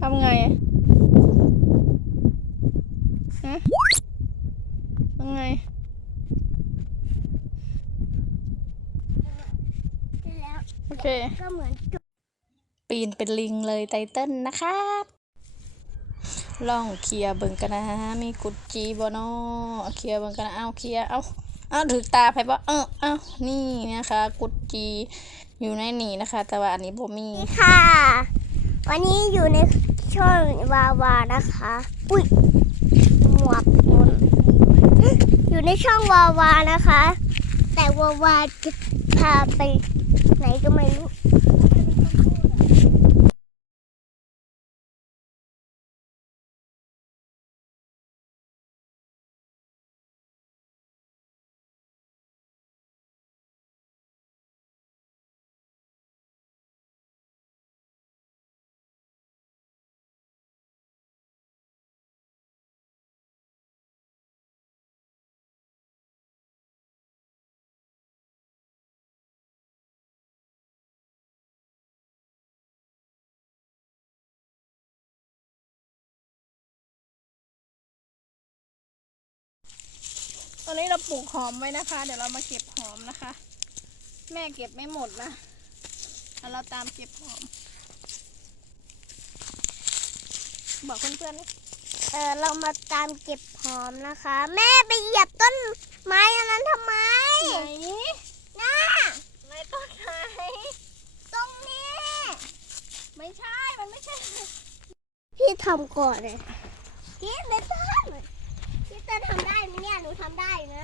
ทำไงฮะทำไงแล้วโอเค ก็เหมือนจุดปีนเป็นลิงเลยไตเติ้ลนะครับล่องเคลียร์เบิ่งกันนะมีกุดจีบ่เนาะเคลียร์เบิ่งกันนะเอาเคลียร์เอาเอาถือตาไปบ่เออเอานี่นะคะ กุดจีอยู่ในนี่นะคะ แต่ว่าอันนี้บ่มีนี่ค่ะ วันนี้อยู่ใน ช่องวาวานะคะ อุ้ยหมวกหมุนอยู่ในช่องวาวานะคะ แต่วาวาจะพาไปไหนก็ไม่รู้ อนนี้เราปลูกหอมไว้นะคะ เดี๋ยวเรามาเก็บหอมนะคะ แม่เก็บไม่หมดนะแล้วเราตามเก็บหอม บอกเพื่อนๆนี่เออเรามาตามเก็บหอมนะคะ แม่ไปเหยียบต้นไม้อันนั้นทำไมไหนน่าในต้นไหนตรงนี้ ไม่ใช่ มันไม่ใช่ พี่ทำก่อนเลยพี่ไม่ ตองพี่เต้นทำได้ไหมเนี่ย หนูทำได้นะ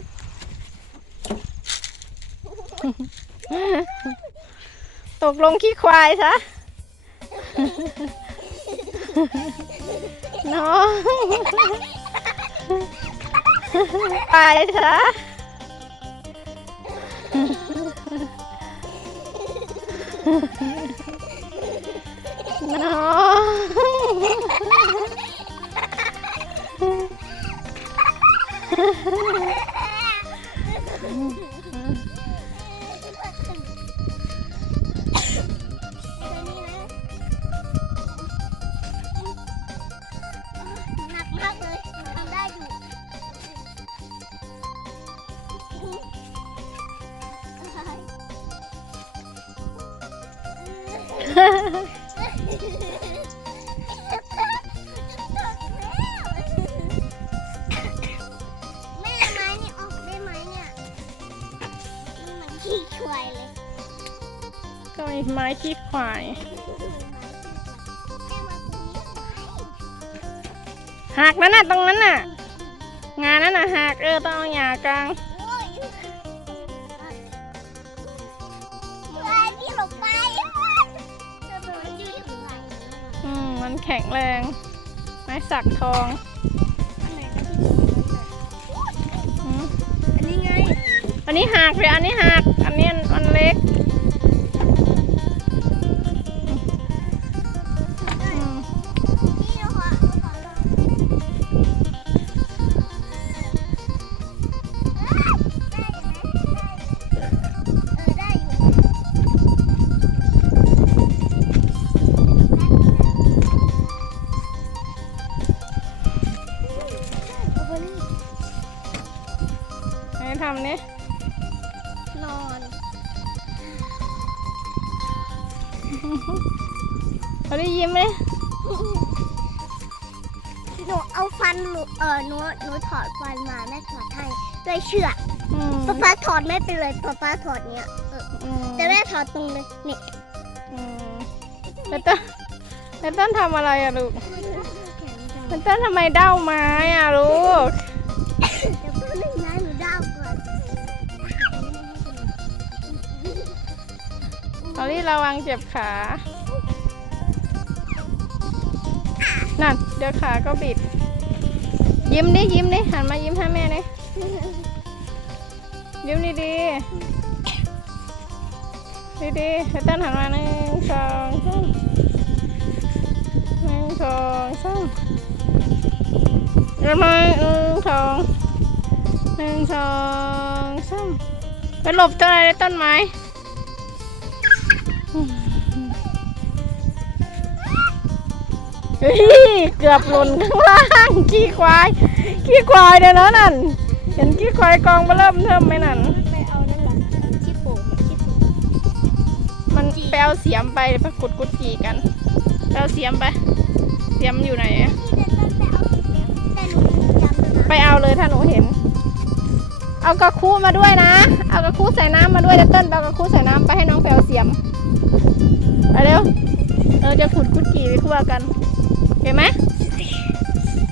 ตกลงขี้ควายซะ น้องไปซะน้อง หนักมากเลยทำได้อยู่ ช่วยเลยก็มีไม้ขี้ควาย หักนั่นน่ะตรงนั้นน่ะ งานนั้นน่ะหักเออต้องเอาหยากลางอืมมันแข็งแรง ไม้สักทองอืมอันนี้ไง อันนี้หักเลยอันนี้หักอันนี้มัน เล็กอืมนี่นะคะเออได้อยู่ เขาได้ยิ้มไหมหนูเอาฟันหนูเออหนูหนูถอดฟันมาแม่ถอดให้ด้วยเชือกอืมป๊าป๊าถอดไม่เป็นเลยป๊าป๊าถอดเนี้ยเอออืมแต่แม่ถอดตรงเลยนี่อืมแล้วต้นแล้วต้นทำอะไรอะลูกแล้วต้นทำไมเด้าไม้อะลูก เอาที่ระวังเจ็บขา นั่น เดี๋ยวขาก็บิด ยิ้มดิยิ้มดิหันมายิ้มให้แม่ดิยิ้มดีดีดีดีๆให้ต้นหันมาหนึ่งสองสามหนึ่งสองสามเริ่มมาหนึ่งสองหนึ่งสองสามไปหลบต้นอะไรต้นไม้ เฮ้ยเกือบหล่นข้างล่างขี้ควาย ขี้ควายเดี๋ยวนะนั่น เห็นขี้ควายกองมาเริ่มเทิมไหมนั่น ไปเอานั่นหรอขี้โป่งขี้โป่งมันไปเอาเสียมไปไปขุดกุดจีกันไปเอาเสียมไป เสียมอยู่ไหนอะที่เดินไปเอาแต่หนูจำเลยนะไปเอาเลยถ้าหนูเห็น เอากระคูมาด้วยนะ เอากระคูใส่น้ำมาด้วยเดี๋ยวเต้นไปเอากระคูใส่น้ำไปให้น้องไปเอาเสียม ไปเร็ว เราจะขุดกุดจีไปคั่วกัน เห็นไหม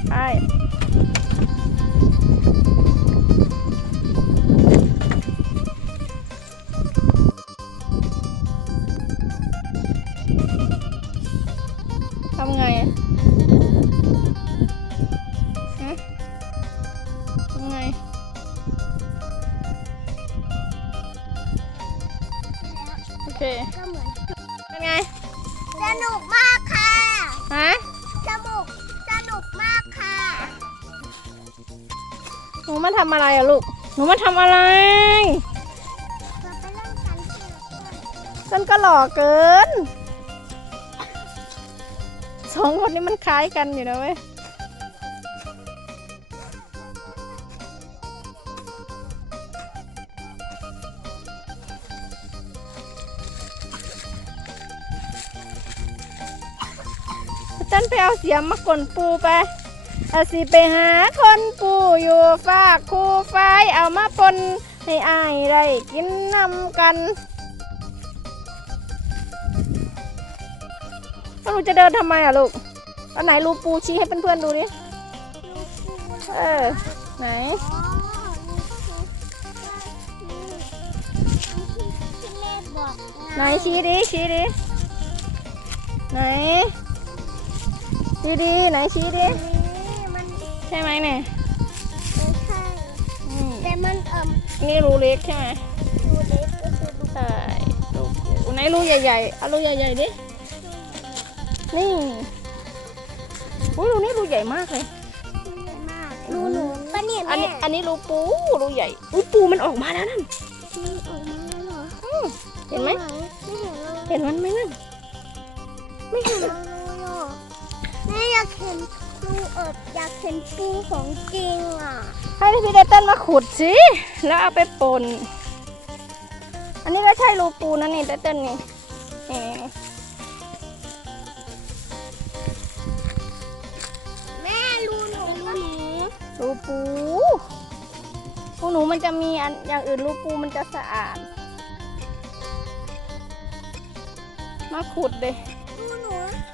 ไปทำไงฮะทำไง โอเค มาทำอะไรอะลูก หนูมาทำอะไรเราไปเล่นกันเถอะฉันก็หล่อเกิน สองคนนี้มันคล้ายกันอยู่นะเว้ยฉันไปเอาเสียมมากลนปูไป อาสิไปหาคนปูอยู่ฝากคู่ไฟเอามาปนให้อายได้กินนำกันแล้วหนูจะเดินทำไมอะลูกอันไหนรูปูชี้ให้เพื่อนๆดูดิ เออ ไหน ไหนชี้ดิ ชี้ดิ ไหนชี้ดิไหนชี้ดิ ใช่ไหมเนี่ยไม่ใช่อืมแต่มันเอิ่มนี่รูเล็กใช่ไหมดูเล็กก็คือดูใช่รูปูไหนรูใหญ่ๆเอารูใหญ่ๆดินี่อุ้ยรูนี้รูใหญ่มากเลย ใหญ่มากดูหนูปะเนี่ยอันแม่นี้อันนี้รูปูรูใหญ่อุ้ยปูมันออกมาแล้วนั่นนี่ออกมาแล้วเหรออืมเห็นไหมไม่เห็นเลยเห็นมันไหมนั่นไม่เห็นเลยอะแม่อยากเห็นปูเอบอยากเห็นปูของจริงอะ ให้พี่เดตเต้นมาขุดสิ แล้วเอาไปปน อันนี้ก็ใช่รูปูนะนี่เต้นเต้นนี่นี่นี่นี่แม่รูหนูรูหนูรูปูปูหนูมันจะมีอันอย่างอื่นรูปูมันจะสะอาด มาขุดเลยรูหนูรูหนู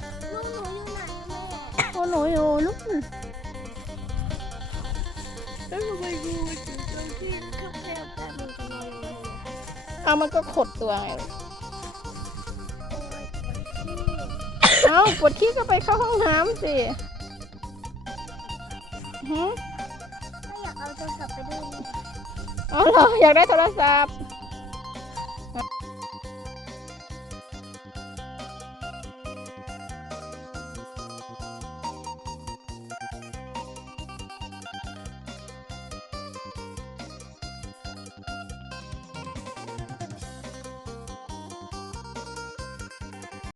แม่ปูหนูอยู่นู่นแล้วทำไมรูมันถึงตรงที่ข้างแคบแต่มันทำไมเลยเอามันก็ขดตัวไงลูกโอ้ยปวดขี้เอาปวดขี้ก็ไปเข้าห้องน้ำสิหืมไม่อยากเอาโทรศัพท์ไปด้วยเลยอ๋อเหรออยากได้โทรศัพท์